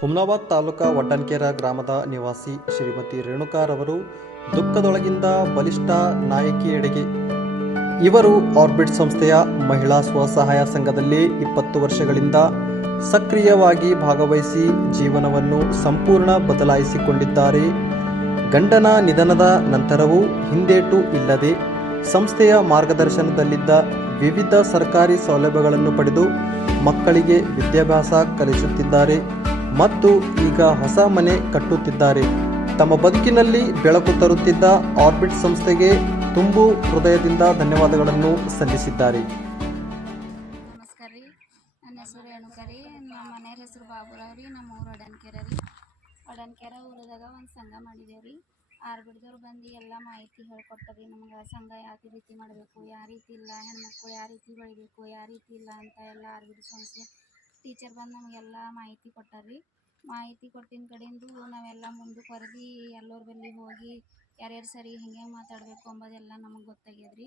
ಹುಮ್ನಾಬಾದ್ ತಾಲೂಕಾ ವಡ್ಡನ್ಕೇರ ಗ್ರಾಮದ ನಿವಾಸಿ ಶ್ರೀಮತಿ ರೇಣುಕಾರವರು ದುಃಖದೊಳಗಿಂದ ಬಲಿಷ್ಠ ನಾಯಕಿಯೆಡೆಗೆ ಇವರು ಆರ್ಬಿಟ್ ಸಂಸ್ಥೆಯ ಮಹಿಳಾ ಸ್ವಸಹಾಯ ಸಂಘದಲ್ಲಿ ಇಪ್ಪತ್ತು ವರ್ಷಗಳಿಂದ ಸಕ್ರಿಯವಾಗಿ ಭಾಗವಹಿಸಿ ಜೀವನವನ್ನು ಸಂಪೂರ್ಣ ಬದಲಾಯಿಸಿಕೊಂಡಿದ್ದಾರೆ. ಗಂಡನ ನಿಧನದ ನಂತರವೂ ಹಿಂದೇಟು ಇಲ್ಲದೆ ಸಂಸ್ಥೆಯ ಮಾರ್ಗದರ್ಶನದಲ್ಲಿದ್ದ ವಿವಿಧ ಸರ್ಕಾರಿ ಸೌಲಭ್ಯಗಳನ್ನು ಪಡೆದು ಮಕ್ಕಳಿಗೆ ವಿದ್ಯಾಭ್ಯಾಸ ಕಲಿಸುತ್ತಿದ್ದಾರೆ. ಮತ್ತು ಈಗ ಹೊಸ ಮನೆ ಕಟ್ಟುತ್ತಿದ್ದಾರೆ. ತಮ್ಮ ಬದುಕಿನಲ್ಲಿ ಬೆಳಕು ತರುತ್ತಿದ್ದ ಆರ್ಬಿಟ್ ಸಂಸ್ಥೆಗೆ ತುಂಬು ಹೃದಯದಿಂದ ಧನ್ಯವಾದಗಳನ್ನು ಸಲ್ಲಿಸಿದ್ದಾರೆ. ನಮಸ್ಕಾರ ರೀ. ನನ್ನ ಹೆಸರು ರೇಣುಕರಿ ನಮ್ಮ ಮನೆಯವ್ರ ಹೆಸರು ಬಾಬುರಾವ್ ರೀ. ನಮ್ಮ ಊರು ಒಡನ್ಕೆರೆ ರೀ. ಒಡನ್ಕೆರೆ ಊರದಾಗ ಒಂದು ಸಂಘ ಮಾಡಿದೇವೆ ರೀ. ಆರ್ಬಿಡ್ದವ್ರು ಬಂದು ಎಲ್ಲ ಮಾಹಿತಿ ಹೇಳ್ಕೊಡ್ತಾರೆ ನಮ್ಗೆ ಸಂಘ ಯಾವ ರೀತಿ ಮಾಡಬೇಕು, ಯಾವ ರೀತಿ ಇಲ್ಲ, ಹೆಣ್ಮಕ್ಳು ಯಾವ ರೀತಿ ಬೆಳಿಬೇಕು, ಯಾವ ರೀತಿ ಇಲ್ಲ ಅಂತ ಎಲ್ಲ ಆರ್ಬಿಡ್ ಸಂಸ್ಥೆ ಟೀಚರ್ ಬಂದು ನಮಗೆಲ್ಲ ಮಾಹಿತಿ ಕೊಟ್ಟಾರಿ ಮಾಹಿತಿ ಕೊಟ್ಟಿನ ಕಡೆಯಿಂದ ನಾವೆಲ್ಲ ಮುಂದುವರೆದು ಎಲ್ಲರ ಬಳಿ ಹೋಗಿ ಯಾರ್ಯಾರು ಸರಿ ಹೆಂಗೆ ಮಾತಾಡಬೇಕು ಅಂಬೋದೆಲ್ಲ ನಮಗೆ ಗೊತ್ತಾಗ್ಯದ ರೀ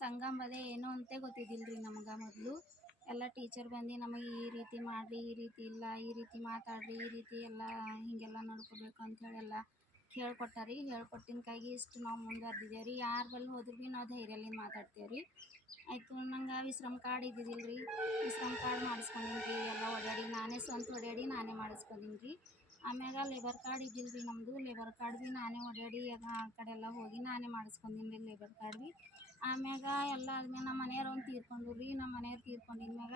ಸಂಘ ಅಂಬೋದೇ ಏನು ಅಂತ ಗೊತ್ತಿದ್ದಿಲ್ಲ ರೀ ನಮ್ಗೆ ಮೊದಲು. ಎಲ್ಲ ಟೀಚರ್ ಬಂದು ನಮಗೆ ಈ ರೀತಿ ಮಾಡಿರಿ, ಈ ರೀತಿ ಇಲ್ಲ, ಈ ರೀತಿ ಮಾತಾಡ್ರಿ, ಈ ರೀತಿ ಎಲ್ಲ ಹೀಗೆಲ್ಲ ನೋಡ್ಕೋಬೇಕು ಅಂಥೇಳಿ ಎಲ್ಲ ಹೇಳ್ಕೊಟ್ಟಾರಿ ಹೇಳ್ಕೊಟ್ಟಿನ ಕೈಗೆ ಇಷ್ಟು ನಾವು ಮುಂದುವರೆದಿದ್ದೇವೆ ರೀ ಯಾರ ಬಳಿ ಹೋದ್ರು ಭೀ ನಾವು ಧೈರ್ಯದಿಂದ ಮಾತಾಡ್ತೇವೆ ರೀ ಆಯಿತು ನಂಗೆ ವಿಶ್ರಮ ಕಾರ್ಡ್ ಇದ್ದಿದ್ದಿಲ್ಲ ರೀ ವಿಶ್ರಮ ಕಾರ್ಡ್ ಮಾಡಿಸ್ಕೊಂಡೀನಿ ರೀ ಸ್ವಂತ ಓಡಾಡಿ ನಾನೇ ಮಾಡಿಸ್ಕೊಂಡೀನಿ ರೀ. ಆಮ್ಯಾಗ ಲೇಬರ್ ಕಾರ್ಡ್ ಇದ್ದಿಲ್ಲ ರೀ ನಮ್ಮದು ಲೇಬರ್ ಕಾರ್ಡ್ ಭೀ ನಾನೇ ಓಡಾಡಿ ಆ ಕಡೆ ಎಲ್ಲ ಹೋಗಿ ನಾನೇ ಮಾಡಿಸ್ಕೊಂಡೀನಿ ರೀ ಲೇಬರ್ ಕಾರ್ಡ್ ಭೀ. ಆಮ್ಯಾಗ ಎಲ್ಲ ಆದ್ಮೇಲೆ ನಮ್ಮ ಮನೆಯವ್ರು ಒಂದು ತೀರ್ಕೊಂಡು ರೀ. ನಮ್ಮ ಮನೆಯವ್ರು ತೀರ್ಕೊಂಡಿದ ಮ್ಯಾಗ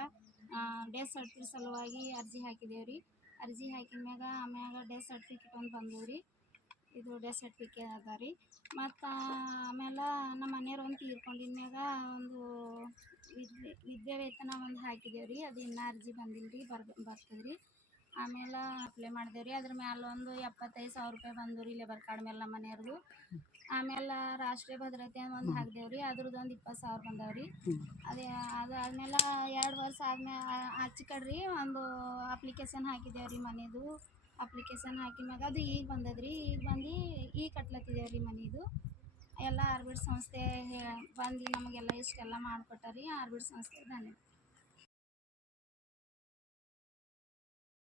ಡೆತ್ ಸರ್ಟಿಫಿಕೇಟ್ ಸಲುವಾಗಿ ಅರ್ಜಿ ಹಾಕಿದೇವೆ ರೀ ಅರ್ಜಿ ಹಾಕಿದ ಮ್ಯಾಗ ಆಮ್ಯಾಗ ಡೆತ್ ಸರ್ಟಿಫಿಕೇಟ್ ಒಂದು ಬಂದವು ರೀ ಇದು ಡೆತ್ ಸರ್ಟಿಫಿಕೇಟ್ ಅದ ರೀ. ಮತ್ತು ಆಮೇಲೆ ನಮ್ಮ ಮನೆಯವ್ರು ಒಂದು ತೀರ್ಕೊಂಡಿದ ಮ್ಯಾಗ ಒಂದು ವಿದ್ಯೆ ವಿದ್ಯಾವೇತನ ಒಂದು ಹಾಕಿದೇವೆ ರೀ. ಅದು ಇನ್ನೂ ಅರ್ಜಿ ಬಂದಿಲ್ಲ ರೀ ಬರ್ ಬರ್ತದೆ ರೀ ಆಮೇಲೆ ಅಪ್ಲೈ ಮಾಡಿದೇವ್ರಿ. ಅದ್ರ ಮ್ಯಾಲ ಒಂದು ಎಪ್ಪತ್ತೈದು ಸಾವಿರ ರೂಪಾಯಿ ಬಂದು ರೀ ಲೇಬರ್ ಕಾರ್ಡ್ ಮೇಲೆ ನಮ್ಮ ಮನೆಯವ್ರದ್ದು ಆಮೇಲೆ ರಾಷ್ಟ್ರೀಯ ಭದ್ರತೆ ಒಂದು ಹಾಕಿದೇವ್ರಿ. ಅದ್ರದ್ದು ಒಂದು ಇಪ್ಪತ್ತು ಸಾವಿರ ಬಂದವ್ರಿ. ಅದೇ ಅದು ಆದ್ಮೇಲೆ ಎರಡು ವರ್ಷ ಆದ್ಮೇಲೆ ಆಚೆ ಒಂದು ಅಪ್ಲಿಕೇಶನ್ ಹಾಕಿದೇವ್ರಿ ಮನೆದು. ಅಪ್ಲಿಕೇಶನ್ ಹಾಕಿದ ಮ್ಯಾಗ ಅದು ಈಗ ಬಂದದ್ರಿ. ಈಗ ಬಂದು ಈಗ ಕಟ್ಲತ್ತಿದ್ದೇವೆ ರೀ ಮನೆದು. ಎಲ್ಲ ಆರ್ಬಿಡ್ ಸಂಸ್ಥೆ ಬಂದು ನಮಗೆಲ್ಲ ಇಷ್ಟೆಲ್ಲ ಮಾಡಿಕೊಟ್ಟಾರಿ. ಆರ್ಬಿಡ್ ಸಂಸ್ಥೆ ಧನ್ಯವಾದ.